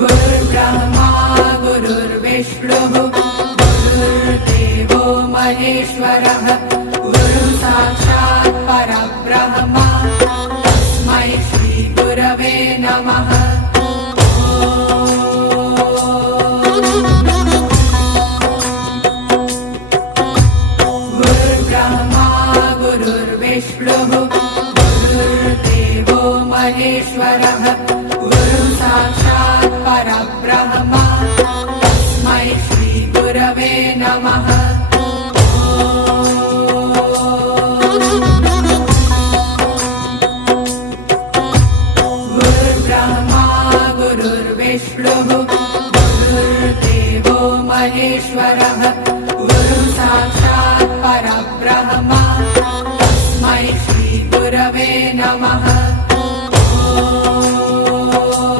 गुरुर्ब्रह्मा गुरुर्विष्णुः गुरुर्देवो महेश्वरः गुरुः साक्षात् परब्रह्म तस्मै श्री गुरवे नमः। गुरुर्ब्रह्मा गुरुर्विष्णुः गुरुर्देवो महेश्वरः गुरुः साक्षात् परब्रह्म तस्मै श्री गुरवे नमः। गुरुर्ब्रह्मा गुरुर्विष्णुः गुरुर्देवो महेश्वरः गुरुः साक्षात् परब्रह्म